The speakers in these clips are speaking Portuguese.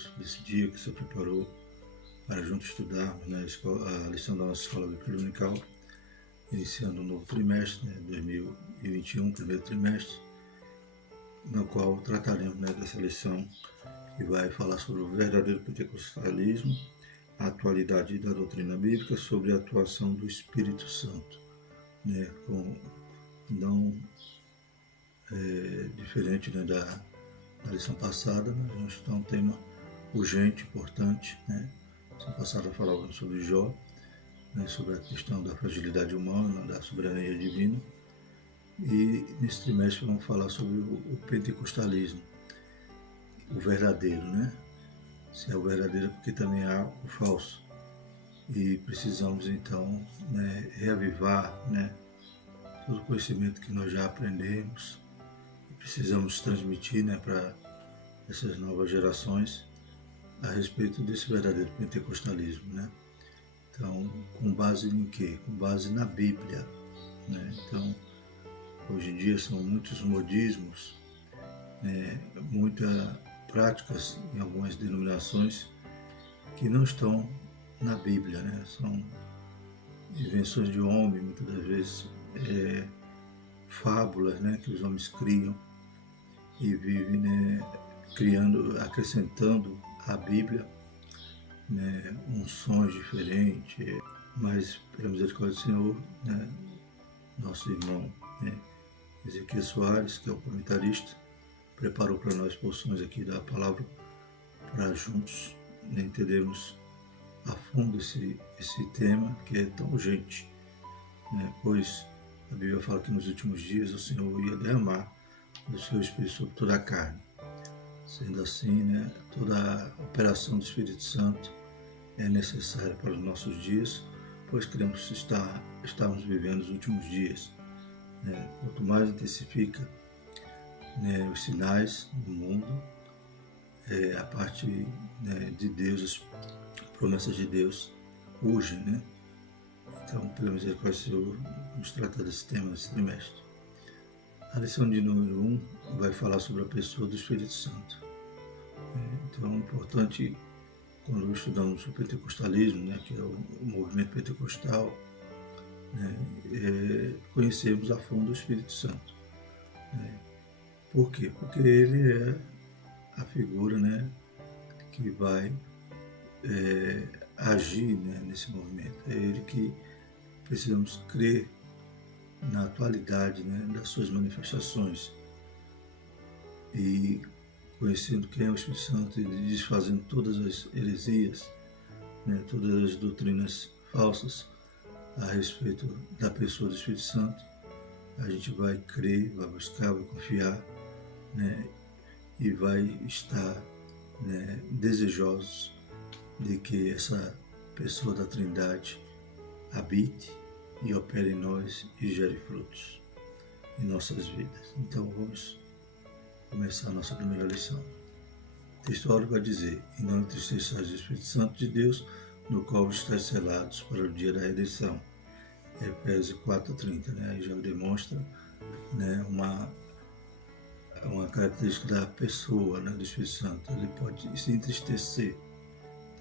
Deus, por esse dia que você preparou para juntos estudarmos a lição da nossa Escola Bíblica Dominical, iniciando um novo trimestre, 2021, primeiro trimestre, no qual trataremos dessa lição que vai falar sobre o verdadeiro pentecostalismo, a atualidade da doutrina bíblica, sobre a atuação do Espírito Santo, diferente da lição passada. Nós vamos estudar um tema urgente, importante. Na lição passada falávamos sobre Jó, sobre a questão da fragilidade humana, da soberania divina, e nesse trimestre vamos falar sobre o pentecostalismo, o verdadeiro, Se é o verdadeiro, porque também há o falso, e precisamos então reavivar todo o conhecimento que nós já aprendemos, e precisamos transmitir para essas novas gerações a respeito desse verdadeiro pentecostalismo, Então, com base em quê? Com base na Bíblia, Então, hoje em dia são muitos modismos, muitas práticas em algumas denominações que não estão na Bíblia, São invenções de homem, muitas das vezes fábulas, que os homens criam e vivem criando, acrescentando à Bíblia unções diferentes, mas pela misericórdia do Senhor, nosso irmão Ezequiel Soares, que é o comentarista, preparou para nós porções aqui da palavra para juntos entendermos a fundo esse tema que é tão urgente, pois a Bíblia fala que nos últimos dias o Senhor ia derramar do seu Espírito sobre toda a carne. Sendo assim, toda a operação do Espírito Santo é necessária para os nossos dias, pois queremos estarmos vivendo os últimos dias. Quanto mais intensifica os sinais do mundo, a parte de Deus, as promessas de Deus urgem, Então, pela misericórdia do Senhor, vamos tratar desse tema nesse trimestre. A lição de número 1 vai falar sobre a pessoa do Espírito Santo. Então é importante, quando estudamos o pentecostalismo, que é o movimento pentecostal, conhecermos a fundo o Espírito Santo. Por quê? Porque ele é a figura que vai agir nesse movimento. É ele que precisamos crer na atualidade das suas manifestações, e conhecendo quem é o Espírito Santo e desfazendo todas as heresias, todas as doutrinas falsas a respeito da pessoa do Espírito Santo, a gente vai crer, vai buscar, vai confiar, e vai estar desejosos de que essa pessoa da Trindade habite e opere em nós e gere frutos em nossas vidas. Então vamos começar a nossa primeira lição. O texto áureo vai dizer: e não entristeçais o Espírito Santo de Deus, no qual estáis selados para o dia da redenção. Efésios 4:30, aí já demonstra uma característica da pessoa, do Espírito Santo. Ele pode se entristecer.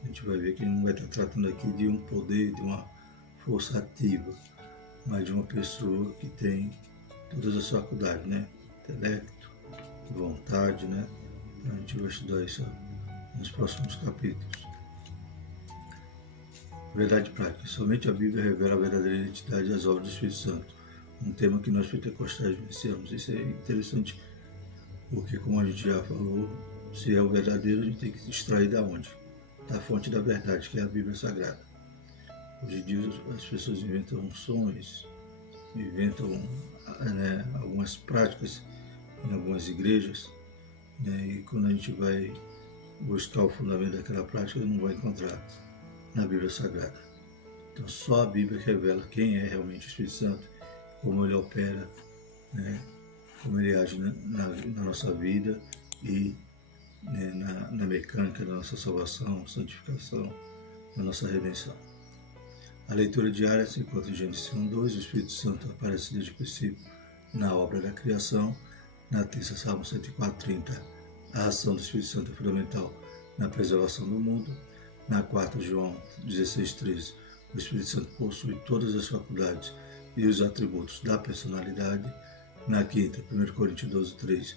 A gente vai ver que ele não vai estar tratando aqui de um poder, de uma força ativa, mas de uma pessoa que tem todas as faculdades, intelecto, vontade, Então a gente vai estudar isso nos próximos capítulos. Verdade prática. Somente a Bíblia revela a verdadeira identidade e as obras do Espírito Santo. Um tema que nós pentecostais vivenciamos. Isso é interessante, porque, como a gente já falou, se é o verdadeiro, a gente tem que extrair da onde? Da fonte da verdade, que é a Bíblia Sagrada. Hoje em dia as pessoas inventam unções, inventam algumas práticas em algumas igrejas, e quando a gente vai buscar o fundamento daquela prática, não vai encontrar na Bíblia Sagrada. Então só a Bíblia revela quem é realmente o Espírito Santo, como ele opera, como ele age na nossa vida e na mecânica da nossa salvação, santificação, da nossa redenção. A leitura diária se encontra em Gênesis 1:2, o Espírito Santo aparece desde o princípio na obra da criação. Na terça, Salmo 104:30, a ação do Espírito Santo é fundamental na preservação do mundo. Na quarta, João 16,13, o Espírito Santo possui todas as faculdades e os atributos da personalidade. Na quinta, 1 Coríntios 12,3,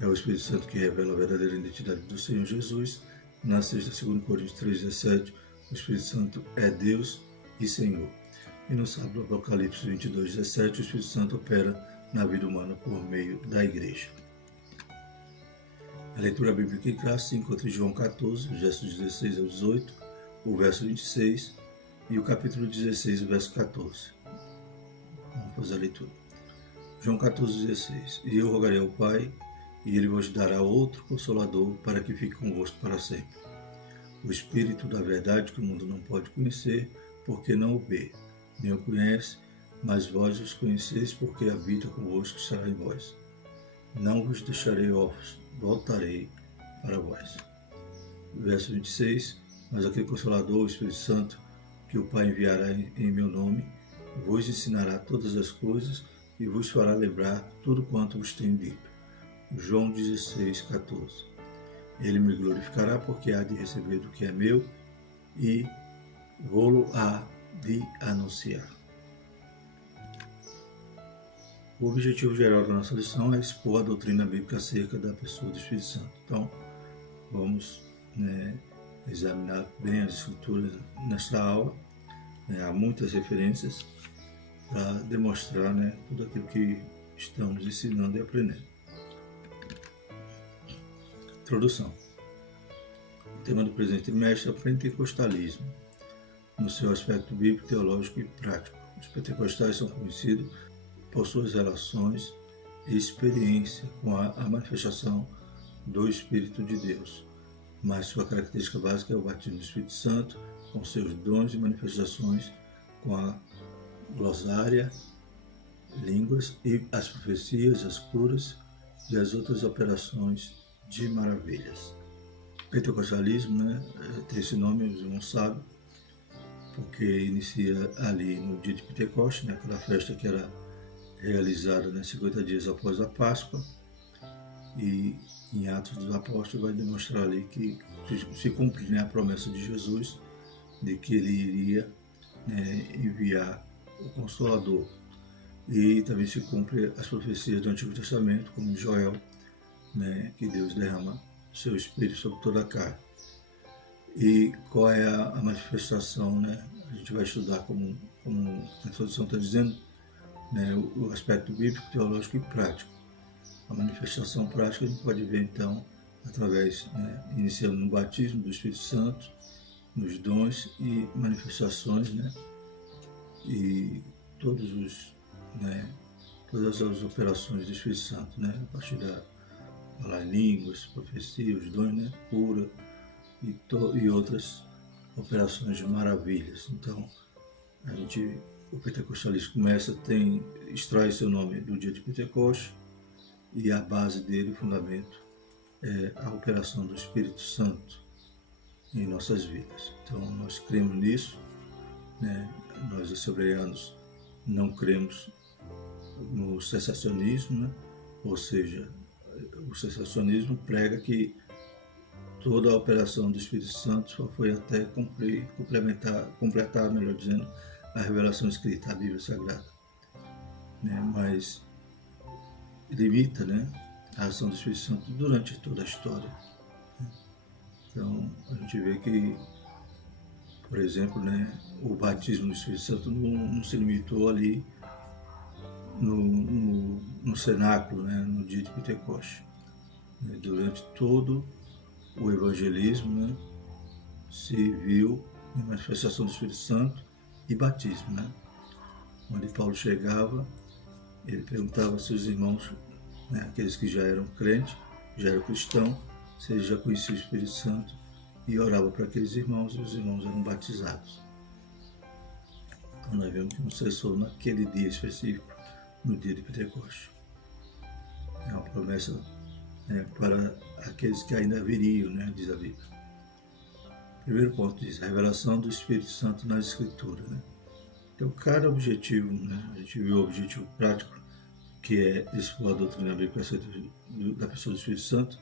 é o Espírito Santo que revela a verdadeira identidade do Senhor Jesus. Na sexta, 2 Coríntios 3,17, o Espírito Santo é Deus e Senhor. E no sábado, Apocalipse 22,17, o Espírito Santo opera na vida humana por meio da igreja. A leitura bíblica em classe se encontra em João 14, os versos 16 ao 18, o verso 26 e o capítulo 16, o verso 14. Vamos fazer a leitura. João 14, 16. E eu rogarei ao Pai, e Ele vos dará outro Consolador, para que fique convosco para sempre. O Espírito da verdade, que o mundo não pode conhecer, porque não o vê, nem o conhece, mas vós os conheceis, porque habita convosco e estará em vós. Não vos deixarei órfãos, voltarei para vós. Verso 26. Mas aquele Consolador, o Espírito Santo, que o Pai enviará em meu nome, vos ensinará todas as coisas e vos fará lembrar tudo quanto vos tenho dito. João 16, 14. Ele me glorificará, porque há de receber do que é meu e vou-lo há de anunciar. O objetivo geral da nossa lição é expor a doutrina bíblica acerca da pessoa do Espírito Santo. Então, vamos examinar bem as escrituras nesta aula. Há muitas referências para demonstrar tudo aquilo que estamos ensinando e aprendendo. Introdução. O tema do presente trimestre é o pentecostalismo, no seu aspecto bíblico, teológico e prático. Os pentecostais são conhecidos por suas relações e experiência com a manifestação do Espírito de Deus, mas sua característica básica é o batismo do Espírito Santo, com seus dons e manifestações, com a glossária, línguas e as profecias, as curas e as outras operações de maravilhas. Pentecostalismo, tem esse nome, os irmãos sabem, porque inicia ali no dia de Pentecostes, aquela festa que era realizada 50 dias após a Páscoa, e em Atos dos Apóstolos vai demonstrar ali que se cumpre a promessa de Jesus de que ele iria enviar o Consolador. E também se cumpre as profecias do Antigo Testamento, como em Joel, que Deus derrama o seu Espírito sobre toda a carne. E qual é a manifestação? A gente vai estudar, como a introdução está dizendo, o aspecto bíblico, teológico e prático. A manifestação prática a gente pode ver, então, através, iniciando no batismo do Espírito Santo, nos dons e manifestações, e todas as operações do Espírito Santo, a partir da falar em línguas, profecia, os dons, cura e outras operações de maravilhas. Então, o pentecostalismo extrai seu nome do dia de Pentecostes, e a base dele, o fundamento, é a operação do Espírito Santo em nossas vidas. Então, nós cremos nisso, nós assembleianos não cremos no cessacionismo, ou seja, o cessacionismo prega que toda a operação do Espírito Santo só foi até completar, melhor dizendo, a revelação escrita, a Bíblia Sagrada. Mas limita a ação do Espírito Santo durante toda a história. Então, a gente vê que, por exemplo, o batismo do Espírito Santo não se limitou ali no cenáculo, no dia de Pentecostes. Durante todo o evangelismo, se viu a manifestação do Espírito Santo e batismo. Onde Paulo chegava, ele perguntava a seus irmãos, aqueles que já eram crentes, já eram cristãos, se eles já conheciam o Espírito Santo, e orava para aqueles irmãos, e os irmãos eram batizados. Então nós vemos que não cessou naquele dia específico, no dia de Pentecostes. É uma promessa para aqueles que ainda viriam, diz a Bíblia. Primeiro ponto diz, a revelação do Espírito Santo nas Escrituras. Então, cada objetivo, a gente viu o objetivo prático, que é expor a doutrina bíblica da pessoa do Espírito Santo,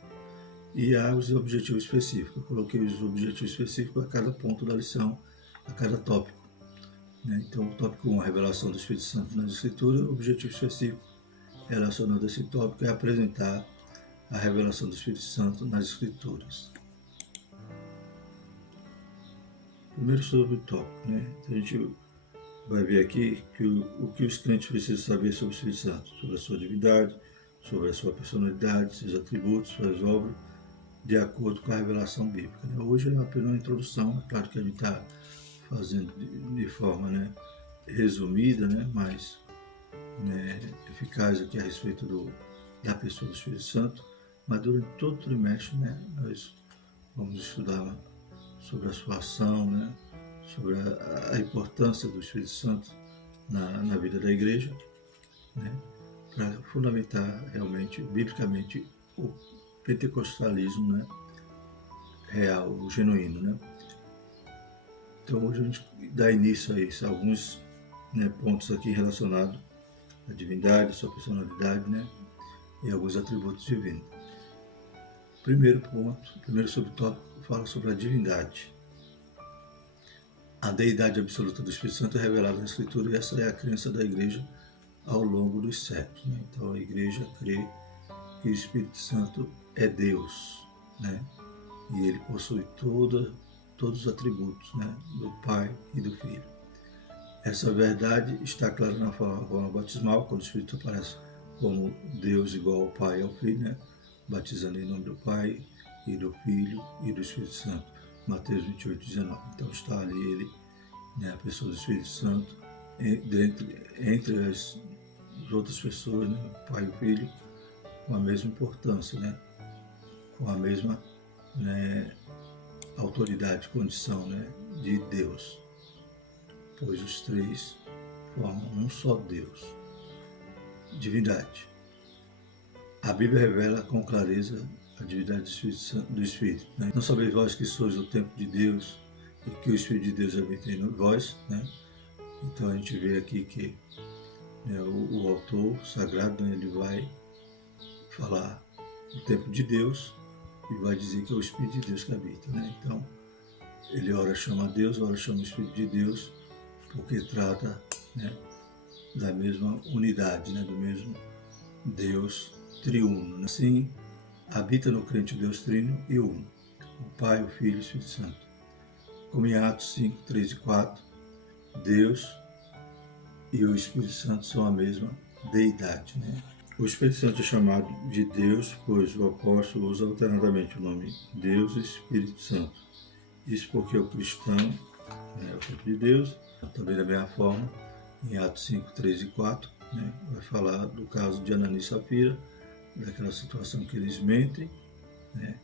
E há os objetivos específicos. Eu coloquei os objetivos específicos a cada ponto da lição, a cada tópico. Né? Então, o tópico 1, a revelação do Espírito Santo nas Escrituras, o objetivo específico relacionado a esse tópico é apresentar a revelação do Espírito Santo nas Escrituras. Primeiro subtópico, né? Então, a gente vai ver aqui que o que os crentes precisam saber sobre o Espírito Santo, sobre a sua divindade, sobre a sua personalidade, seus atributos, suas obras, de acordo com a revelação bíblica. Né? Hoje é apenas uma introdução, é claro que a gente está fazendo de forma, né, resumida, né, mas, né, eficaz aqui a respeito da pessoa do Espírito Santo, mas durante todo o trimestre, né, nós vamos estudar sobre a sua ação, né, sobre a importância do Espírito Santo na vida da igreja, né, para fundamentar realmente, biblicamente, o pentecostalismo, né, real, o genuíno, né. Então hoje a gente dá início a isso, a alguns, né, pontos aqui relacionados à divindade, sua personalidade, né, e alguns atributos divinos. Primeiro ponto, primeiro subtópico, fala sobre a divindade. A deidade absoluta do Espírito Santo é revelada na Escritura e essa é a crença da igreja ao longo dos séculos. Né? Então a igreja crê que o Espírito Santo é Deus, né? E ele possui todos os atributos, né, do Pai e do Filho. Essa verdade está clara na forma batismal, quando o Espírito aparece como Deus igual ao Pai e ao Filho, né, batizando em nome do Pai e do Filho e do Espírito Santo. Mateus 28, 19. Então está ali ele, né, a pessoa do Espírito Santo, entre as outras pessoas, né, o Pai e o Filho, com a mesma importância, né, com a mesma, né, autoridade, condição, né, de Deus, pois os três formam um só Deus. Divindade. A Bíblia revela com clareza a divindade do Espírito. Né? Não sabeis vós que sois o templo de Deus e que o Espírito de Deus habita em vós. Né? Então a gente vê aqui que, né, o autor sagrado, né, ele vai falar o templo de Deus e vai dizer que é o Espírito de Deus que habita. Né? Então ele ora chama Deus, ora chama o Espírito de Deus, porque trata, né, da mesma unidade, né, do mesmo Deus triuno. Né? Assim, habita no crente Deus trino e uno, o Pai, o Filho e o Espírito Santo. Como em Atos 5, 3 e 4, Deus e o Espírito Santo são a mesma deidade. Né? O Espírito Santo é chamado de Deus, pois o apóstolo usa alternadamente o nome Deus e Espírito Santo. Isso porque o cristão, né, é o Filho de Deus. Também da mesma forma, em Atos 5, 3 e 4, né, vai falar do caso de Ananias e Safira, daquela situação que eles mentem, né,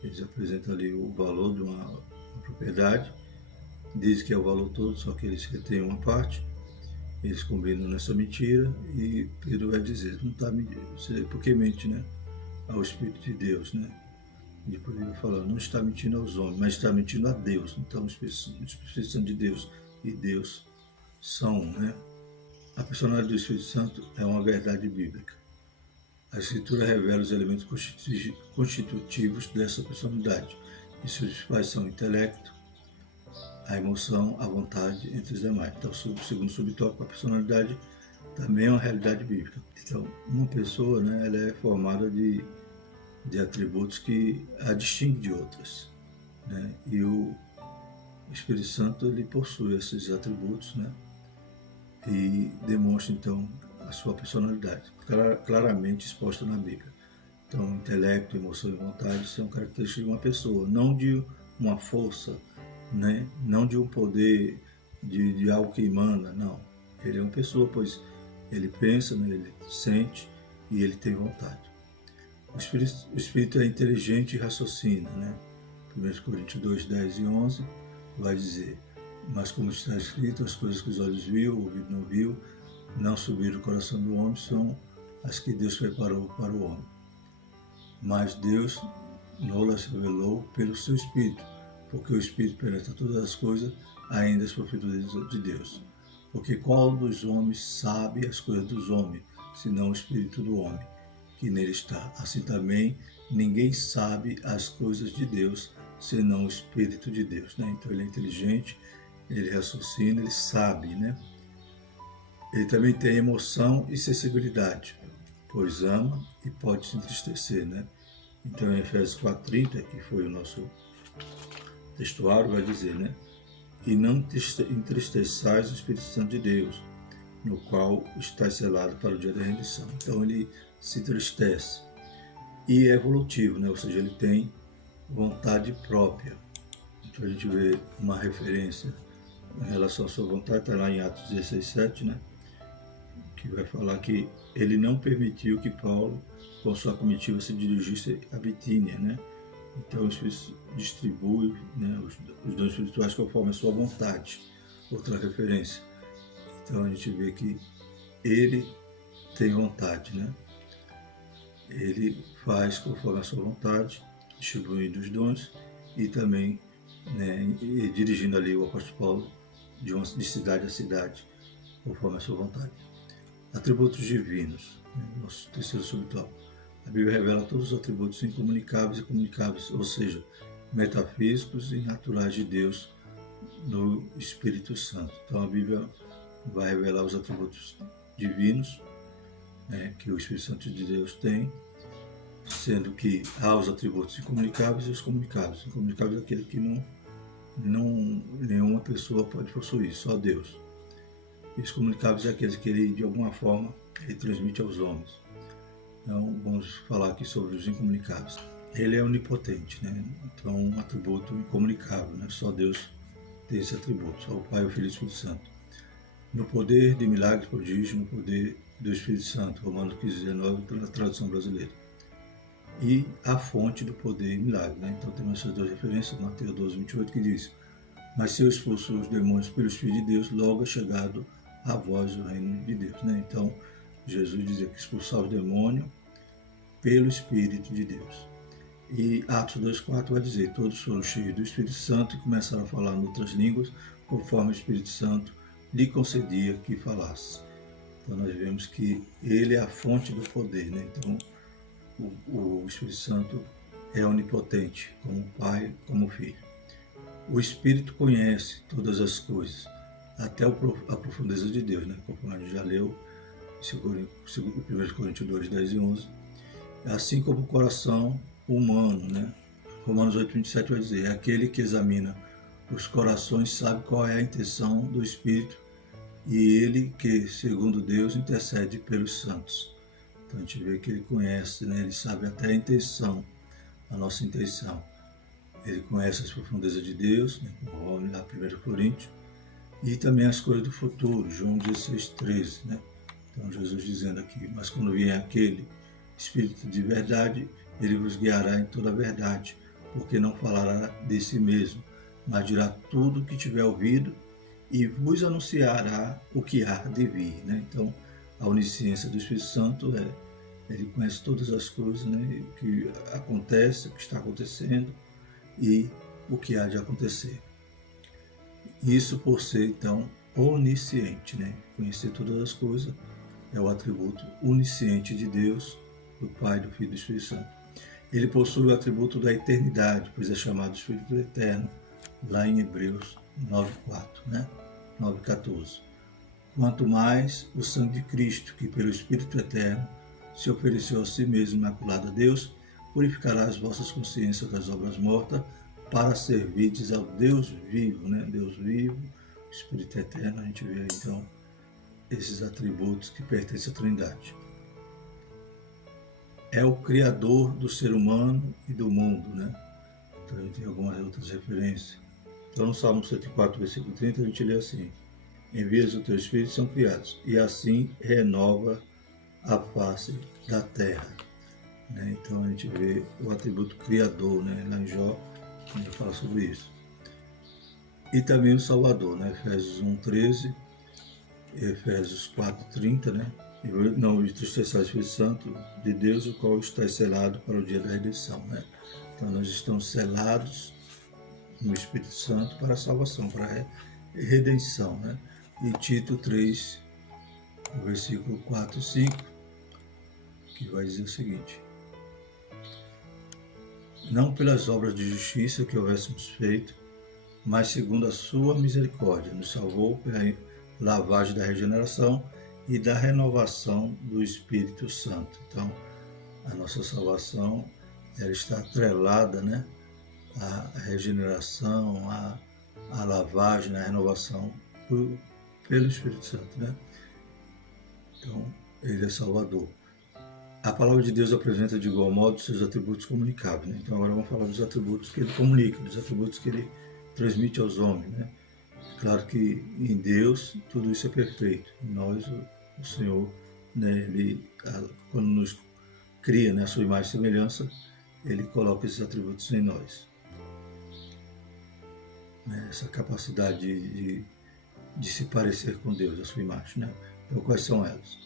eles apresentam ali o valor de uma propriedade, dizem que é o valor todo, só que eles retêm uma parte, eles combinam nessa mentira e Pedro vai dizer, não está mentindo, porque mente, né, ao Espírito de Deus, né? E depois ele vai falar, não está mentindo aos homens, mas está mentindo a Deus. Então, o Espírito Santo de Deus e Deus são um, né? A personalidade do Espírito Santo é uma verdade bíblica. A Escritura revela os elementos constitutivos dessa personalidade. E seus principais são o intelecto, a emoção, a vontade, entre os demais. Então, o segundo subtópico, a personalidade, também é uma realidade bíblica. Então, uma pessoa, né, ela é formada de atributos que a distingue de outras, né? E o Espírito Santo, ele possui esses atributos, né? E demonstra então a sua personalidade, claramente exposta na Bíblia. Então, intelecto, emoção e vontade são características de uma pessoa, não de uma força, né? Não de um poder, de algo que emana, não. Ele é uma pessoa, pois ele pensa, né? Ele sente e ele tem vontade. O Espírito é inteligente e raciocina, né? 1 Coríntios 2, 10 e 11 vai dizer, mas como está escrito, as coisas que os olhos viu, o ouvido não viu, não subiram o coração do homem, são as que Deus preparou para o homem. Mas Deus não-las revelou pelo seu Espírito, porque o Espírito penetra todas as coisas, ainda as profundezas de Deus. Porque qual dos homens sabe as coisas dos homens, senão o Espírito do homem, que nele está. Assim também ninguém sabe as coisas de Deus, senão o Espírito de Deus, né? Então ele é inteligente, ele raciocina, ele sabe, né? Ele também tem emoção e sensibilidade, pois ama e pode se entristecer, né? Então em Efésios 4:30, que foi o nosso textuário, vai dizer, né? E não entristeçais o Espírito Santo de Deus, no qual está selado para o dia da rendição. Então ele se entristece. E é evolutivo, né? Ou seja, ele tem vontade própria. Então a gente vê uma referência em relação à sua vontade, está lá em Atos 16:7, né? Que vai falar que ele não permitiu que Paulo, com sua comitiva, se dirigisse a Bitínia, né? Então o Espírito distribui, né, os dons espirituais conforme a sua vontade. Outra referência. Então a gente vê que ele tem vontade, né? Ele faz conforme a sua vontade, distribuindo os dons e também, né, e dirigindo ali o apóstolo Paulo de cidade a cidade, conforme a sua vontade. Atributos divinos, né, nosso terceiro subtópico. A Bíblia revela todos os atributos incomunicáveis e comunicáveis, ou seja, metafísicos e naturais de Deus no Espírito Santo. Então a Bíblia vai revelar os atributos divinos, né, que o Espírito Santo de Deus tem, sendo que há os atributos incomunicáveis e os comunicáveis. Incomunicáveis é aquele que nenhuma pessoa pode possuir, só Deus. E os comunicáveis é aqueles que ele, de alguma forma, ele transmite aos homens. Então, vamos falar aqui sobre os incomunicáveis. Ele é onipotente, né? Então, um atributo incomunicável, né? Só Deus tem esse atributo, só o Pai, o Filho e o Espírito Santo. No poder de milagres, prodígios, no poder do Espírito Santo, Romanos 15:19, na tradução brasileira. E a fonte do poder e milagre, né? Então, temos essas duas referências, Mateus 12:28, que diz: mas se eu expulso os demônios pelo Espírito de Deus, logo é chegado a vós o reino de Deus, né? Então, Jesus dizia que expulsar os demônios pelo Espírito de Deus. E Atos 2:4 vai dizer: todos foram cheios do Espírito Santo e começaram a falar em outras línguas, conforme o Espírito Santo lhe concedia que falasse. Então nós vemos que ele é a fonte do poder, né? Então o Espírito Santo é onipotente, como o Pai, como o Filho. O Espírito conhece todas as coisas, até a profundeza de Deus, né? Como a gente já leu, 1 Coríntios 2, 10 e 11. Assim como o coração humano, né? Romanos 8:27 vai dizer: é aquele que examina os corações sabe qual é a intenção do Espírito, e ele que, segundo Deus, intercede pelos santos. Então a gente vê que ele conhece, né? Ele sabe até a intenção, a nossa intenção. Ele conhece as profundezas de Deus, né? Como lá 1 Coríntios, e também as coisas do futuro, João 16:13, né? Então Jesus dizendo aqui: mas quando vier aquele Espírito de verdade, ele vos guiará em toda a verdade, porque não falará de si mesmo, mas dirá tudo o que tiver ouvido e vos anunciará o que há de vir, né? Então, a onisciência do Espírito Santo ele conhece todas as coisas, né? O que acontece, o que está acontecendo e o que há de acontecer. Isso por ser, então, onisciente, né? Conhecer todas as coisas é o atributo onisciente de Deus, do Pai, do Filho e do Espírito Santo. Ele possui o atributo da eternidade, pois é chamado Espírito Eterno, lá em Hebreus 9:4, né? 9:14. Quanto mais o sangue de Cristo, que pelo Espírito Eterno se ofereceu a si mesmo imaculado a Deus, purificará as vossas consciências das obras mortas, para servirdes ao Deus vivo, né? Deus vivo, Espírito Eterno. A gente vê aí, então, esses atributos que pertencem à Trindade. É o Criador do ser humano e do mundo, né? Então a gente tem algumas outras referências. Então no Salmo 104, versículo 30, a gente lê assim: envias o teu Espírito, são criados, e assim renova a face da terra. Né? Então a gente vê o atributo Criador, né? Lá em Jó, a gente fala sobre isso. E também o Salvador, né? Efésios 1:13, Efésios 4:30, né? Não entristeçais o Espírito Santo de Deus, o qual está selado para o dia da redenção, né? Então nós estamos selados no Espírito Santo para a salvação, para a redenção, né? E Tito 3, versículo 4 e 5, que vai dizer o seguinte: não pelas obras de justiça que houvéssemos feito, mas segundo a sua misericórdia, nos salvou pela lavagem da regeneração e da renovação do Espírito Santo. Então, a nossa salvação, ela está atrelada, né, à regeneração, à lavagem, à renovação pelo Espírito Santo, né? Então, ele é Salvador. A palavra de Deus apresenta de igual modo seus atributos comunicáveis, né? Então, agora vamos falar dos atributos que ele comunica, dos atributos que ele transmite aos homens, né? É claro que em Deus tudo isso é perfeito. Em nós, o Senhor, né, ele, quando nos cria, né, a sua imagem e semelhança, ele coloca esses atributos em nós. Né, essa capacidade de se parecer com Deus, a sua imagem, né? Então, quais são elas?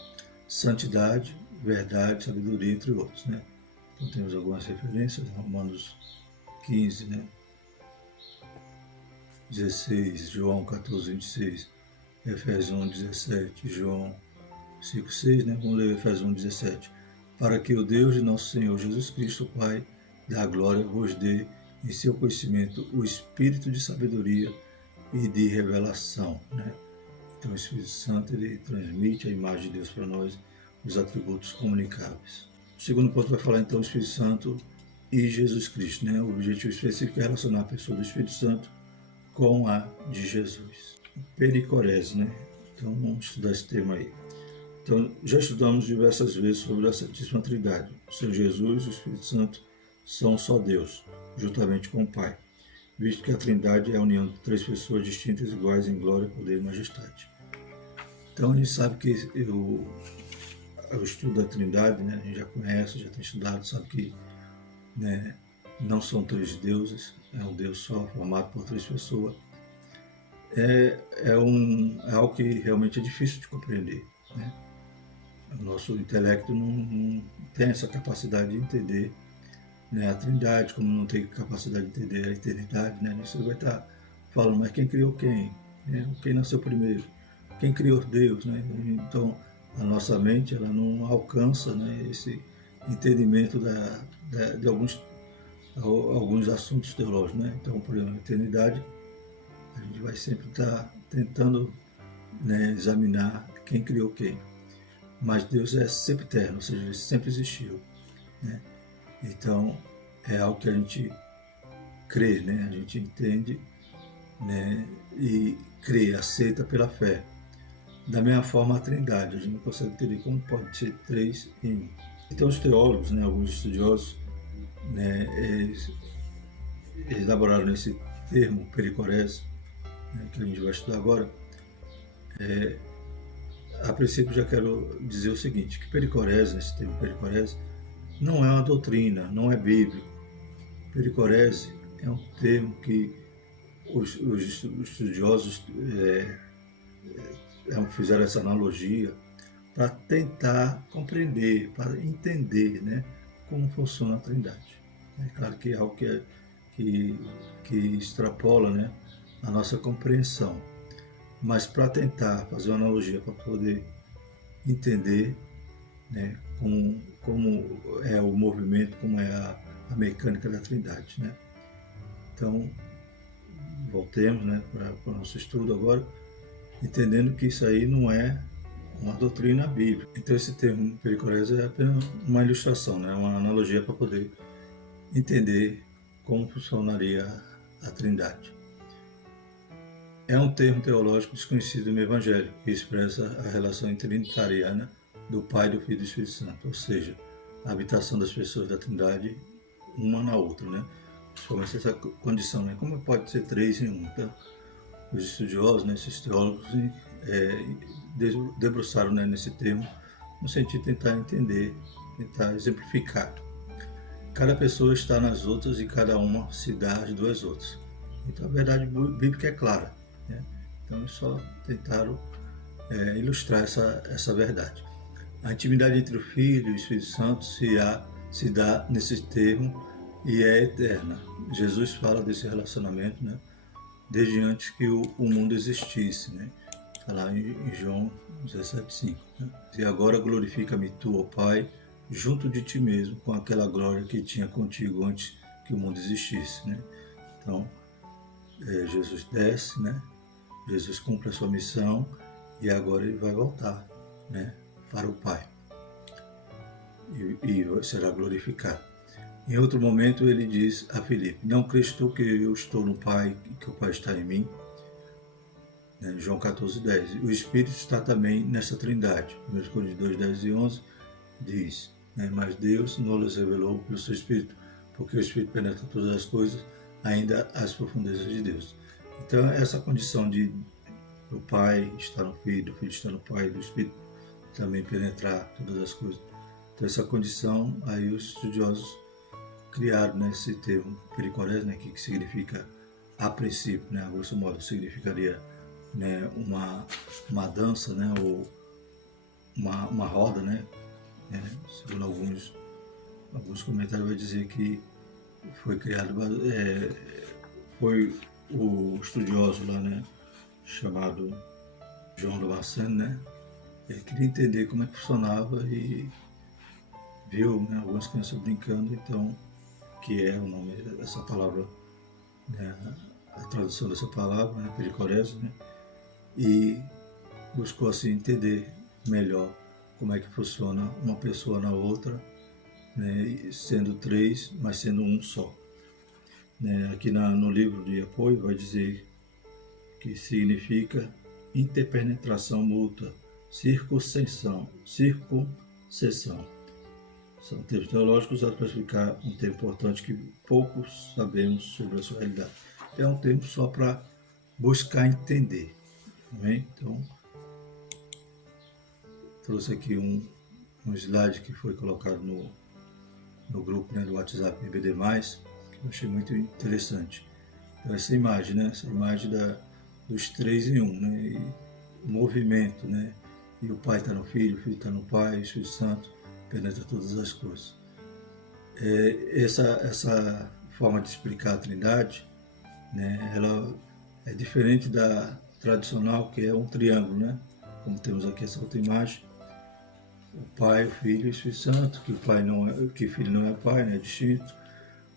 Santidade, verdade, sabedoria, entre outros, né? Então, temos algumas referências, Romanos 15, né? 16, João 14, 26, Efésios 1, 17, João 5, 6, né? Vamos ler Efésios 1, 17. Para que o Deus de nosso Senhor Jesus Cristo, Pai da glória, vos dê em seu conhecimento o espírito de sabedoria e de revelação, né? Então, o Espírito Santo, ele transmite a imagem de Deus para nós, os atributos comunicáveis. O segundo ponto vai falar, então, o Espírito Santo e Jesus Cristo, né? O objetivo específico é relacionar a pessoa do Espírito Santo com a de Jesus. Pericorese, né? Então, vamos estudar esse tema aí. Então, já estudamos diversas vezes sobre a Santíssima Trindade. O Senhor Jesus e o Espírito Santo são só Deus, juntamente com o Pai, visto que a Trindade é a união de três pessoas distintas, iguais em glória, poder e majestade. Então, a gente sabe que o estudo da Trindade, né, a gente já conhece, já tem estudado, sabe que, né, não são três deuses, é um Deus só, formado por três pessoas. É algo que realmente é difícil de compreender, né? O nosso intelecto não tem essa capacidade de entender, né, a Trindade, como não tem capacidade de entender a eternidade, né? Você vai estar falando, mas quem criou quem? Né? Quem nasceu primeiro? Quem criou Deus? Né? Então, a nossa mente ela não alcança, né, esse entendimento de alguns assuntos teológicos, né? Então, por exemplo, a eternidade, a gente vai sempre estar tentando, né, examinar quem criou quem. Mas Deus é sempre eterno, ou seja, ele sempre existiu, né? Então, é algo que a gente crê, né? A gente entende, né, e crê, aceita pela fé. Da mesma forma, a Trindade, a gente não consegue entender como pode ser três em um. Então, os teólogos, né, alguns estudiosos, né, eles elaboraram nesse termo, pericorese, né, que a gente vai estudar agora. A princípio, já quero dizer o seguinte, que pericorese, esse termo pericorese, não é uma doutrina, não é bíblico. Pericorese é um termo que os estudiosos fizeram essa analogia para tentar compreender, para entender, né, como funciona a Trindade. É claro que é algo que extrapola, né, a nossa compreensão, mas para tentar fazer uma analogia, para poder entender, né, como é o movimento, como é a mecânica da Trindade, né? Então, voltemos, né, para o nosso estudo agora, entendendo que isso aí não é uma doutrina bíblica. Então, esse termo pericorese é apenas uma ilustração, né, uma analogia para poder entender como funcionaria a Trindade. É um termo teológico desconhecido no Evangelho, que expressa a relação trinitariana do Pai, do Filho e do Espírito Santo, ou seja, a habitação das pessoas da Trindade uma na outra, né? Principalmente essa condição, né? Como pode ser três em um? Então, os estudiosos, né, esses teólogos, debruçaram, né, nesse termo, no sentido de tentar entender, tentar exemplificar. Cada pessoa está nas outras e cada uma se dá às duas outras. Então, a verdade bíblica é clara, né? Então, eles só tentaram ilustrar essa verdade. A intimidade entre o Filho e o Espírito Santo se dá nesse termo e é eterna. Jesus fala desse relacionamento, né, desde antes que o mundo existisse, né? Está lá em João 17,5. Né? E agora glorifica-me tu, ó Pai, junto de ti mesmo, com aquela glória que tinha contigo antes que o mundo existisse, né? Então, Jesus desce, né? Jesus cumpre a sua missão e agora ele vai voltar, né, para o Pai e será glorificado. Em outro momento ele diz a Filipe: não crês tu que eu estou no Pai e que o Pai está em mim? Né, João 14:10. O Espírito está também nessa trindade. 1 Coríntios 2:10 e 11 diz, né, mas Deus nos revelou pelo seu Espírito, porque o Espírito penetra todas as coisas, ainda as profundezas de Deus. Então essa condição de do Pai estar no Filho, do Filho estar no Pai, do Espírito também penetrar todas as coisas. Então essa condição, aí os estudiosos criaram, né, esse termo pericorés, né, que significa, a princípio, né, a grosso modo, significaria, né, uma dança, né, ou uma roda, né, segundo alguns comentários vai dizer que foi criado, foi o estudioso lá, né, chamado João Damasceno, né, ele queria entender como é que funcionava e viu, né, algumas crianças brincando, então, que é o nome dessa palavra, né, a tradução dessa palavra, né, pericorese, né, e buscou assim entender melhor como é que funciona uma pessoa na outra, né, sendo três, mas sendo um só. Né, aqui no livro de apoio vai dizer que significa interpenetração mútua, circunseção. São termos teológicos usados para explicar um tema importante que poucos sabemos sobre a sua realidade. É um tempo só para buscar entender. Amém? Então, trouxe aqui um slide que foi colocado no grupo, né, do WhatsApp EBD+, que eu achei muito interessante. Então, essa imagem, né, dos três em um, né, e o movimento, né, e o Pai está no Filho, o Filho está no Pai, o Espírito Santo penetra todas as coisas. Essa forma de explicar a Trindade, né, ela é diferente da tradicional, que é um triângulo, né, como temos aqui essa outra imagem, o Pai, o Filho e o Espírito Santo, que o Filho não é Pai, né, é distinto,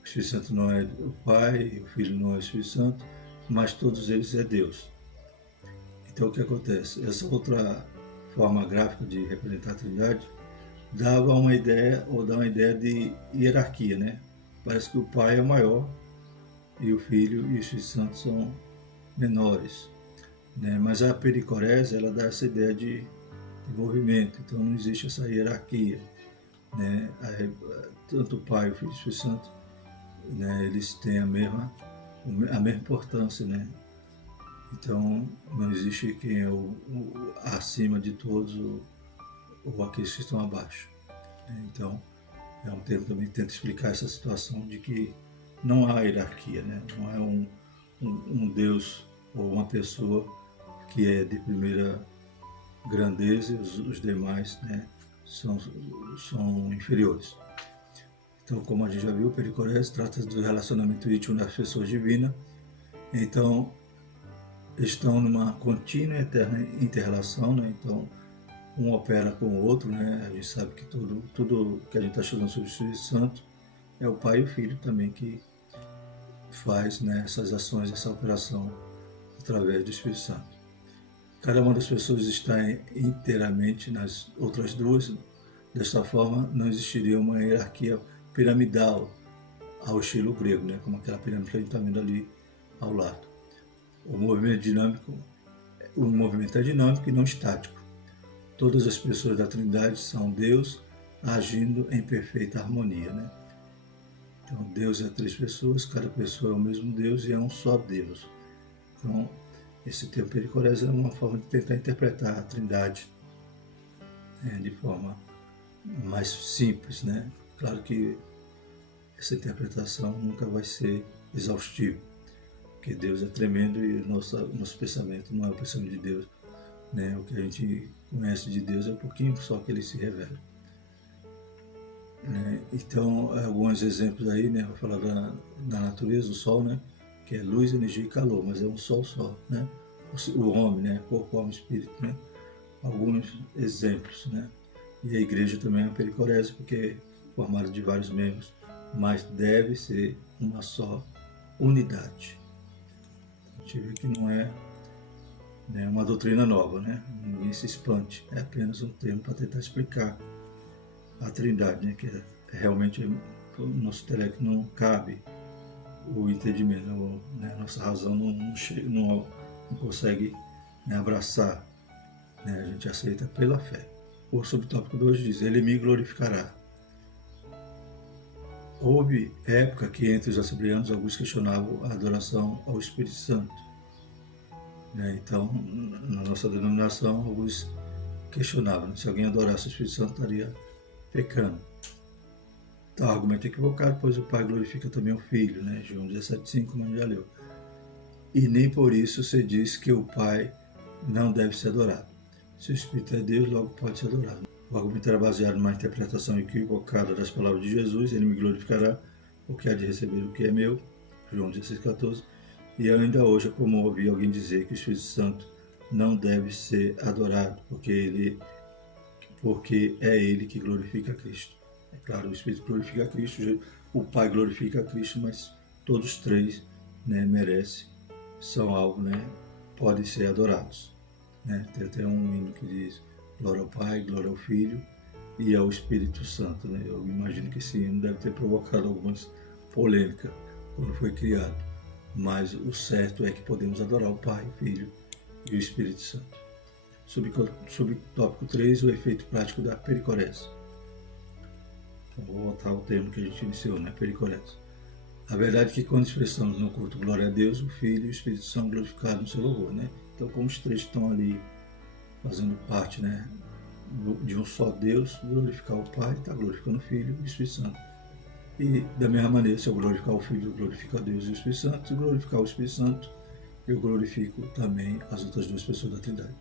o Espírito Santo não é o Pai, o Filho não é o Espírito Santo, mas todos eles é Deus. Então o que acontece? Essa outra forma gráfica de representar a Trindade dá uma ideia de hierarquia, né? Parece que o Pai é maior e o Filho e o Espírito Santo são menores, né? Mas a pericorese, ela dá essa ideia de movimento, então não existe essa hierarquia, né? Tanto o Pai, o Filho e o Espírito Santo, né, eles têm a mesma importância, né? Então não existe quem é o acima de todos ou aqueles que estão abaixo. Então, é um termo também que tenta explicar essa situação de que não há hierarquia, né? Não é um Deus ou uma pessoa que é de primeira grandeza e os demais, né, são inferiores. Então, como a gente já viu, o pericorese trata do relacionamento íntimo das pessoas divinas. Então, estão numa contínua e eterna inter-relação, né? Então, um opera com o outro, né? A gente sabe que tudo que a gente está estudando sobre o Espírito Santo é o Pai e o Filho também que faz, né, essas ações, essa operação através do Espírito Santo. Cada uma das pessoas está inteiramente nas outras duas. Desta forma, não existiria uma hierarquia piramidal ao estilo grego, né? Como aquela pirâmide que a gente está vendo ali ao lado. O movimento é dinâmico e não estático. Todas as pessoas da Trindade são Deus agindo em perfeita harmonia, né? Então, Deus é três pessoas, cada pessoa é o mesmo Deus e é um só Deus. Então, esse termo pericorese é uma forma de tentar interpretar a Trindade, né, de forma mais simples, né? Claro que essa interpretação nunca vai ser exaustiva, porque Deus é tremendo e nosso pensamento não é o pensamento de Deus, né? O que a gente conhece de Deus é um pouquinho só que ele se revela. Né? Então, alguns exemplos aí, né? Vou falar da natureza, o Sol, né? Que é luz, energia e calor, mas é um Sol só, né? O homem, né? Corpo, alma e espírito, né? Alguns exemplos, né? E a igreja também é uma pericorese, porque é formada de vários membros, mas deve ser uma só unidade. A gente vê que não é, né, uma doutrina nova, né? Ninguém se espante, é apenas um termo para tentar explicar a Trindade, né? Que realmente o nosso intelecto não cabe o entendimento, né? A nossa razão não consegue, né, abraçar, né? A gente aceita pela fé. O subtópico 2 diz: Ele me glorificará. Houve época que entre os assembleanos alguns questionavam a adoração ao Espírito Santo, né? Então, na nossa denominação, alguns questionavam, né? Se alguém adorasse o Espírito Santo, estaria pecando. Então, argumento equivocado, pois o Pai glorifica também o Filho, né? João 17,5, como a gente já leu. E nem por isso se diz que o Pai não deve ser adorado. Se o Espírito é Deus, logo pode ser adorado. O argumento era baseado numa interpretação equivocada das palavras de Jesus: Ele me glorificará, porque há de receber o que é meu. João 16,14. E ainda hoje é comum ouvir alguém dizer que o Espírito Santo não deve ser adorado, porque é ele que glorifica a Cristo. É claro, o Espírito glorifica a Cristo, o Pai glorifica a Cristo, mas todos três, né, merecem, são algo, né, podem ser adorados. Né? Tem até um hino que diz: glória ao Pai, glória ao Filho e ao Espírito Santo. Né? Eu imagino que esse hino deve ter provocado algumas polêmicas quando foi criado, mas o certo é que podemos adorar o Pai, o Filho e o Espírito Santo. Subtópico 3, o efeito prático da pericorese. Então, vou voltar ao termo que a gente iniciou, né? Pericorese. A verdade é que quando expressamos no culto glória a Deus, o Filho e o Espírito são glorificados no seu louvor, né? Então, como os três estão ali fazendo parte, né, de um só Deus, glorificar o Pai, está glorificando o Filho e o Espírito Santo. E da mesma maneira, se eu glorificar o Filho, eu glorifico a Deus e o Espírito Santo. Se eu glorificar o Espírito Santo, eu glorifico também as outras duas pessoas da Trindade.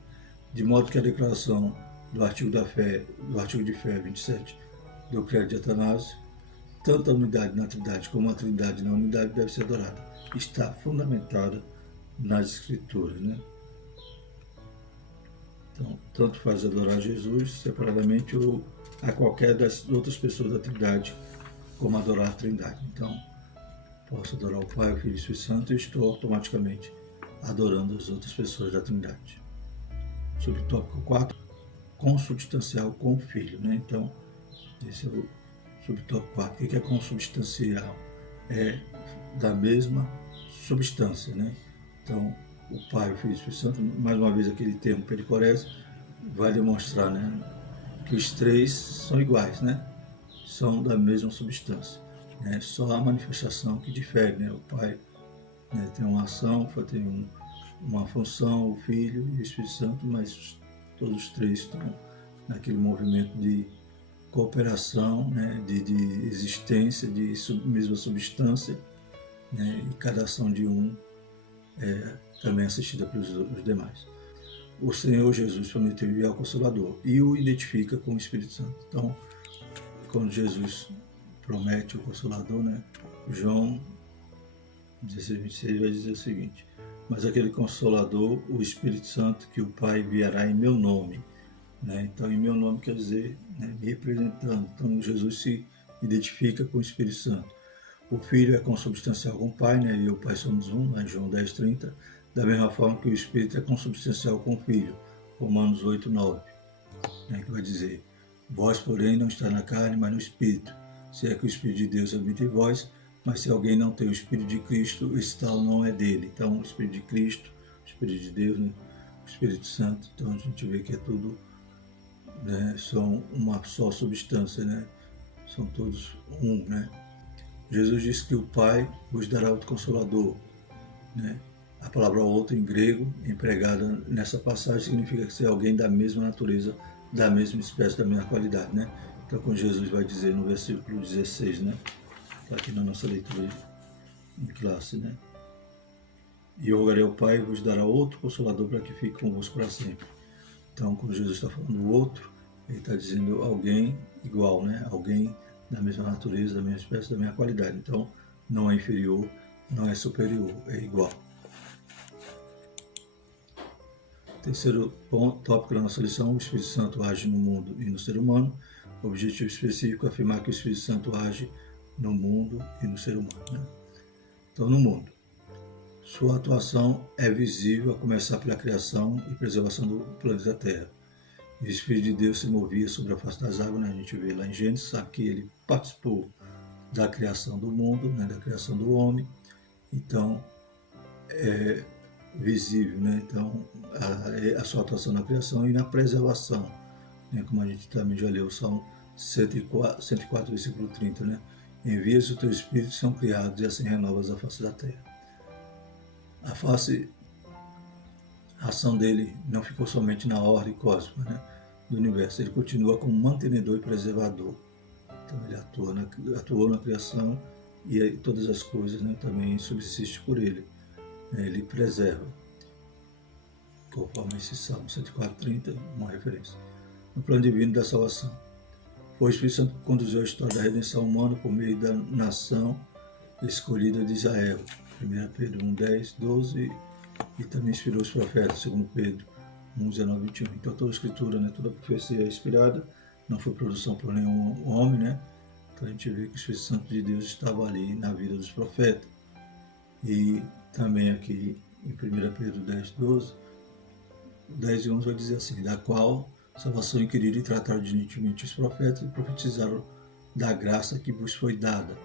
De modo que a declaração do artigo de fé 27 do Credo de Atanásio, tanto a unidade na Trindade como a Trindade na unidade deve ser adorada. Está fundamentada nas Escrituras, né? Então, tanto faz adorar Jesus separadamente ou a qualquer das outras pessoas da Trindade, como adorar a Trindade. Então, posso adorar o Pai, o Filho e o Espírito Santo e estou automaticamente adorando as outras pessoas da Trindade. Subtópico 4, consubstancial com o Filho, né? Então, esse é o subtópico 4. O que é consubstancial? É da mesma substância, né? Então, o Pai, o Filho e o Espírito Santo, mais uma vez aquele termo pericorese, vai demonstrar, né, que os três são iguais, né? São da mesma substância, né? Só a manifestação que difere, né? O Pai, né, tem uma ação, tem uma função, o Filho e o Espírito Santo, mas todos os três estão naquele movimento de cooperação, né, de existência, de mesma substância, né, e cada ação de um é também assistida pelos demais. O Senhor Jesus prometeu enviar o Consolador e o identifica com o Espírito Santo. Então, quando Jesus promete o Consolador, né, João 16:26 vai dizer o seguinte: mas aquele Consolador, o Espírito Santo, que o Pai enviará em meu nome. Né? Então, em meu nome quer dizer, né, me representando. Então, Jesus se identifica com o Espírito Santo. O Filho é consubstancial com o Pai, né? E o Pai somos um, né? João 10:30. Da mesma forma que o Espírito é consubstancial com o Filho. Romanos 8:9. Né? Que vai dizer: vós, porém, não está na carne, mas no Espírito. Se é que o Espírito de Deus habita em vós, mas se alguém não tem o Espírito de Cristo, esse tal não é dele. Então, o Espírito de Cristo, o Espírito de Deus, né? O Espírito Santo. Então, a gente vê que é tudo, né, são uma só substância, né? São todos um, né? Jesus disse que o Pai vos dará outro Consolador, né? A palavra outro em grego, empregada nessa passagem, significa ser alguém da mesma natureza, da mesma espécie, da mesma qualidade, né? Então, quando Jesus vai dizer no versículo 16, né? Está aqui na nossa leitura em classe, né? E eu rogarei ao Pai e vos dará outro Consolador para que fique convosco para sempre. Então, quando Jesus está falando do outro, ele está dizendo alguém igual, né? Alguém da mesma natureza, da mesma espécie, da mesma qualidade. Então, não é inferior, não é superior, é igual. Terceiro ponto, tópico da nossa lição: o Espírito Santo age no mundo e no ser humano. Objetivo específico: afirmar que o Espírito Santo age no mundo e no ser humano. Né? Então, no mundo, sua atuação é visível a começar pela criação e preservação do planeta Terra. O Espírito de Deus se movia sobre a face das águas, né? A gente vê lá em Gênesis, aqui ele participou da criação do mundo, né? Da criação do homem. Então, é visível, né? Então, a sua atuação na criação e na preservação, né? Como a gente também já leu o Salmo 104, versículo 30, né? Envias o teu Espírito, são criados, e assim renovas a face da terra. A ação dele não ficou somente na ordem cósmica, né, do universo, ele continua como mantenedor e preservador. Então ele atuou na criação e todas as coisas, né, também subsistem por ele. Ele preserva, conforme esse Salmo 104:30, uma referência. No plano divino da salvação, foi o Espírito Santo que conduziu a história da redenção humana por meio da nação escolhida de Israel. 1 Pedro 1:10, 12, e também inspirou os profetas, 2 Pedro 1:19, 21. Então toda a escritura, né, toda a profecia é inspirada, não foi produção por nenhum homem, né? Então a gente vê que o Espírito Santo de Deus estava ali na vida dos profetas. E também aqui em 1 Pedro 10:12, 10 e 11 vai dizer assim: da qual salvação inquiriram e trataram diligentemente os profetas e profetizaram da graça que vos foi dada,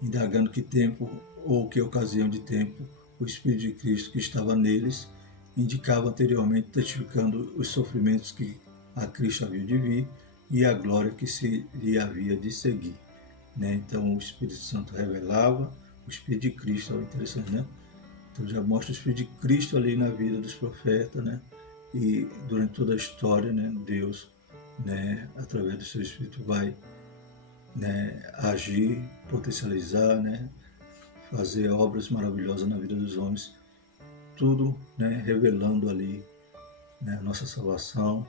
indagando que tempo ou que ocasião de tempo o Espírito de Cristo que estava neles indicava anteriormente, testificando os sofrimentos que a Cristo havia de vir e a glória que se lhe havia de seguir. Né? Então o Espírito Santo revelava o Espírito de Cristo, é interessante, né? Então já mostra o Espírito de Cristo ali na vida dos profetas, né? E durante toda a história, né, Deus, né, através do seu Espírito vai, né, agir, potencializar, né, fazer obras maravilhosas na vida dos homens, tudo, né, revelando ali, né, a nossa salvação,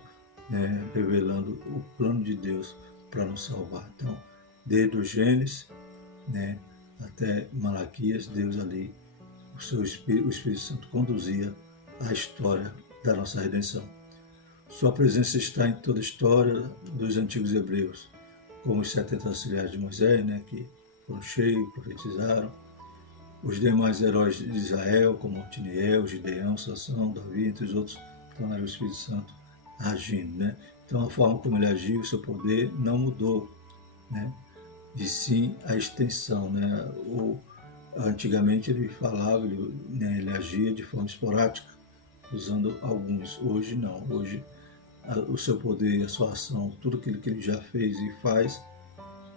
né, revelando o plano de Deus para nos salvar. Então, desde o Gênesis, né, até Malaquias, Deus ali, o Espírito Santo conduzia a história da nossa redenção. Sua presença está em toda a história dos antigos hebreus, como os 70 auxiliares de Moisés, né, que foram cheios, profetizaram, os demais heróis de Israel, como Otiniel, Gideão, Sansão, Davi, entre os outros, então era o Espírito Santo agindo, né? Então a forma como ele agiu, o seu poder não mudou, né? E sim a extensão, né? Antigamente ele falava, ele agia de forma esporádica, usando alguns. Hoje não. Hoje o seu poder, a sua ação, tudo aquilo que ele já fez e faz,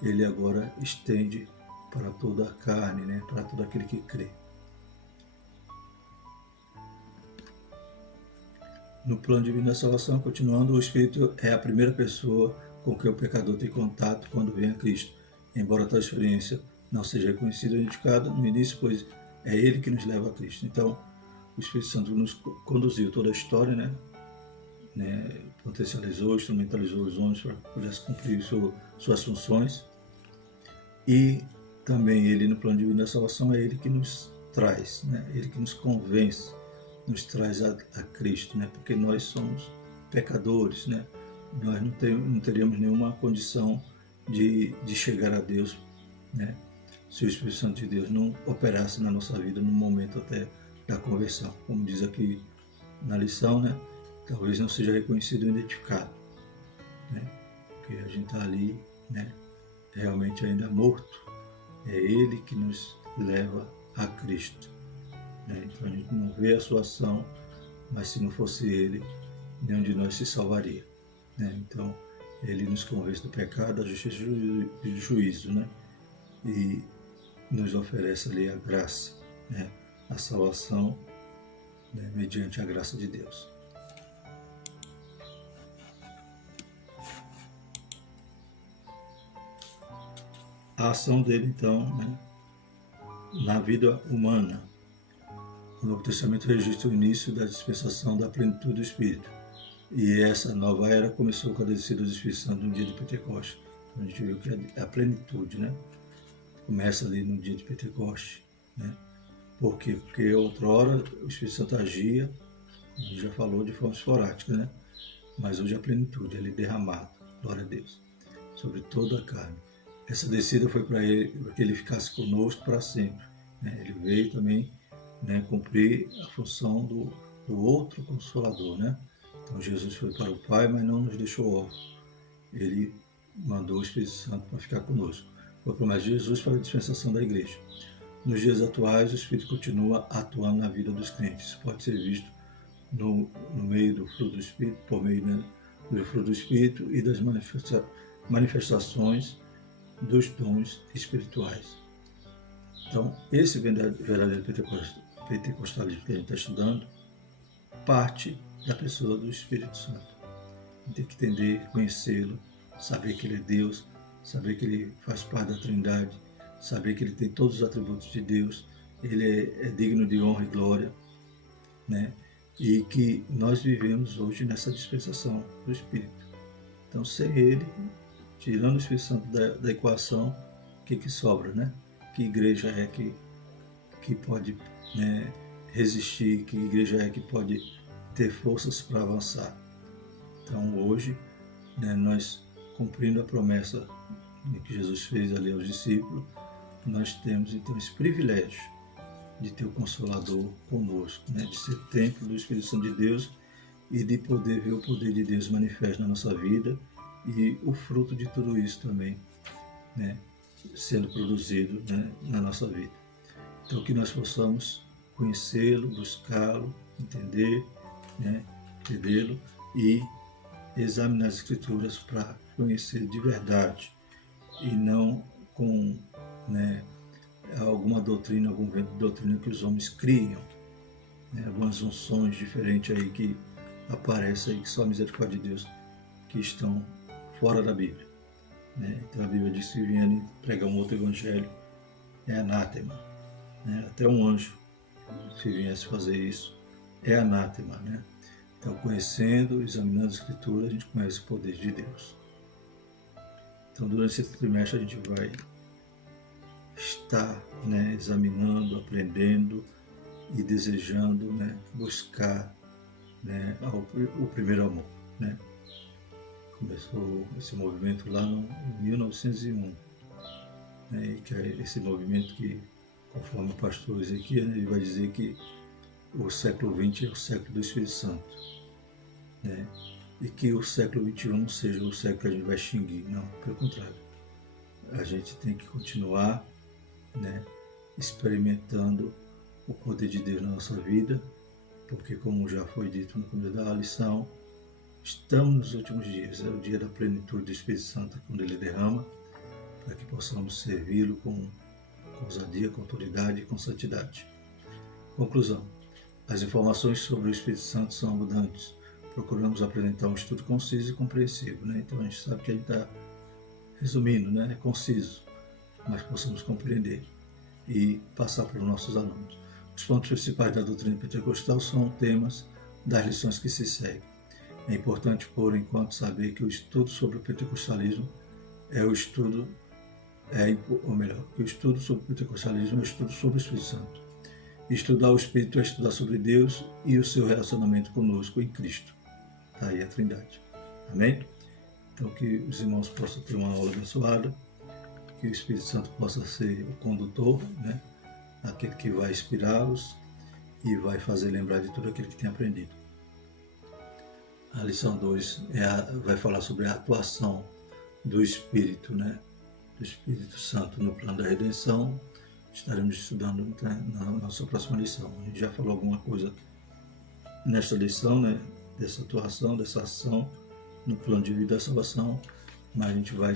ele agora estende para toda a carne, né? Para todo aquele que crê. No plano divino da salvação, continuando, o Espírito é a primeira pessoa com que o pecador tem contato quando vem a Cristo, embora tal experiência não seja reconhecida ou identificada no início, pois é Ele que nos leva a Cristo. Então, o Espírito Santo nos conduziu toda a história, né, potencializou, instrumentalizou os homens para que pudessem cumprir suas funções. E também Ele, no plano divino da salvação, é Ele que nos traz, né, Ele que nos convence, nos traz a Cristo, né, porque nós somos pecadores, né, nós não teríamos nenhuma condição de chegar a Deus, né, se o Espírito Santo de Deus não operasse na nossa vida no momento até da conversão. Como diz aqui na lição, né, talvez não seja reconhecido ou identificado, né, porque a gente está ali, né, realmente ainda morto. É Ele que nos leva a Cristo, né? Então a gente não vê a sua ação, mas se não fosse Ele, nenhum de nós se salvaria, né? Então Ele nos convence do pecado, da justiça e do juízo, né? E nos oferece ali a graça, né? A salvação, né, mediante a graça de Deus. A ação dele, então, né, na vida humana. O Novo Testamento registra o início da dispensação da plenitude do Espírito. E essa nova era começou com a descida do Espírito Santo no dia de Pentecostes. A gente viu que é a plenitude, né? Começa ali no dia de Pentecostes, né? Por quê? Porque outrora o Espírito Santo agia A gente já falou de forma esporádica, né? Mas hoje a plenitude, ele derramado, glória a Deus, sobre toda a carne. Essa descida foi para ele, para que ele ficasse conosco para sempre. Né? Ele veio também, né, cumprir a função do outro Consolador, né? Então Jesus foi para o Pai, mas não nos deixou órfãos. Ele mandou o Espírito Santo para ficar conosco. Foi a promessa de Jesus para a dispensação da igreja. Nos dias atuais, o Espírito continua atuando na vida dos crentes. Isso pode ser visto no meio do fruto do Espírito, por meio, né, do fruto do Espírito e das manifestações dos dons espirituais. Então, esse verdadeiro pentecostalismo que a gente está estudando parte da pessoa do Espírito Santo. A gente tem que entender, conhecê-lo, saber que ele é Deus, saber que ele faz parte da Trindade, saber que ele tem todos os atributos de Deus, ele é digno de honra e glória, né? E que nós vivemos hoje nessa dispensação do Espírito. Então, sem ele, tirando o Espírito Santo da equação, o que sobra, né? Que igreja é que pode, né, resistir, que igreja é que pode ter forças para avançar? Então, hoje, né, nós, cumprindo a promessa que Jesus fez ali aos discípulos, nós temos então esse privilégio de ter o Consolador conosco, né? De ser templo do Espírito Santo de Deus e de poder ver o poder de Deus manifesto na nossa vida e o fruto de tudo isso também, né, sendo produzido, né, na nossa vida. Então, que nós possamos conhecê-lo, buscá-lo, entender, né, entendê-lo e examinar as Escrituras para conhecer de verdade e não com, né, alguma doutrina, algum vento de doutrina que os homens criam, né, algumas unções diferentes aí que aparecem aí, que só a misericórdia de Deus, que estão fora da Bíblia, né? Então a Bíblia diz que se vierem pregar um outro evangelho é anátema, né? Até um anjo, se viesse fazer isso, é anátema, né? Então, conhecendo, examinando as Escrituras, a gente conhece o poder de Deus. Então, durante esse trimestre a gente vai estar, né, examinando, aprendendo e desejando, né, buscar, né, o primeiro amor, né? Começou esse movimento lá em 1901, né, e que é esse movimento que, conforme o pastor Ezequiel, ele vai dizer que o século XX é o século do Espírito Santo, né? E que o século XXI não seja o século que a gente vai extinguir, não, pelo contrário. A gente tem que continuar, né, experimentando o poder de Deus na nossa vida, porque, como já foi dito no começo da lição, estamos nos últimos dias, é o dia da plenitude do Espírito Santo, quando ele derrama, para que possamos servi-lo com ousadia, com autoridade e com santidade. Conclusão: as informações sobre o Espírito Santo são abundantes. Procuramos apresentar um estudo conciso e compreensível, né? Então a gente sabe que ele está resumindo, né? É conciso, mas possamos compreender e passar para os nossos alunos. Os pontos principais da doutrina pentecostal são temas das lições que se seguem. É importante, por enquanto, saber que o estudo sobre o pentecostalismo é o estudo, que o estudo sobre o pentecostalismo é o estudo sobre o Espírito Santo. Estudar o Espírito é estudar sobre Deus e o seu relacionamento conosco em Cristo. Está aí a Trindade. Amém? Então, que os irmãos possam ter uma aula abençoada, que o Espírito Santo possa ser o condutor, né? Aquele que vai inspirá-los e vai fazer lembrar de tudo aquilo que tem aprendido. A lição 2 vai falar sobre a atuação do Espírito, né? Do Espírito Santo no plano da redenção. Estaremos estudando, né, na nossa próxima lição. A gente já falou alguma coisa nesta lição, né? Dessa atuação, dessa ação no plano de vida da salvação, mas a gente vai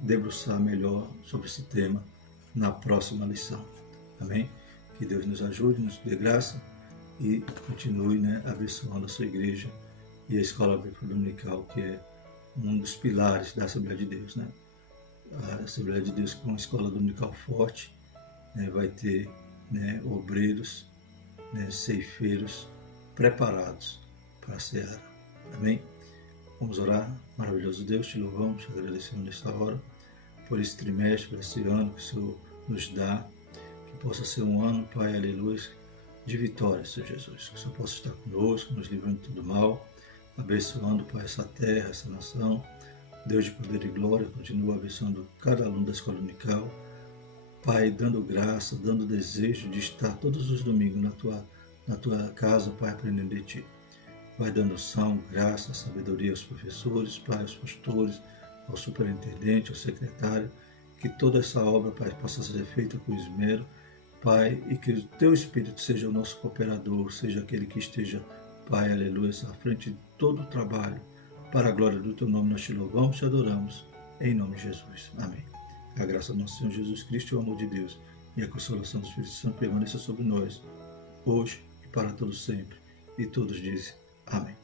debruçar melhor sobre esse tema na próxima lição. Amém? Que Deus nos ajude, nos dê graça e continue, né, abençoando a sua igreja e a Escola Bíblica Dominical, que é um dos pilares da Assembleia de Deus, né? A Assembleia de Deus, com uma escola dominical forte, né, vai ter, né, obreiros, né, ceifeiros preparados para a seara. Amém? Vamos orar. Maravilhoso Deus, te louvamos, te agradecemos nesta hora por esse trimestre, por esse ano que o Senhor nos dá, que possa ser um ano, Pai, aleluia, de vitória, Senhor Jesus. Que o Senhor possa estar conosco, nos livrando de todo mal, abençoando, Pai, essa terra, essa nação. Deus de poder e glória, continua abençoando cada aluno da escola dominical. Pai, dando graça, dando desejo de estar todos os domingos na tua casa, Pai, aprendendo de Ti. Vai dando unção, graça, sabedoria aos professores, Pai, aos pastores, ao superintendente, ao secretário, que toda essa obra, Pai, possa ser feita com esmero, Pai, e que o Teu Espírito seja o nosso cooperador, seja aquele que esteja, Pai, aleluia, à frente de todo o trabalho. Para a glória do Teu nome nós Te louvamos e Te adoramos, em nome de Jesus. Amém. A graça do nosso Senhor Jesus Cristo e o amor de Deus e a consolação do Espírito Santo permaneça sobre nós, hoje e para todos sempre. E todos dizem amém.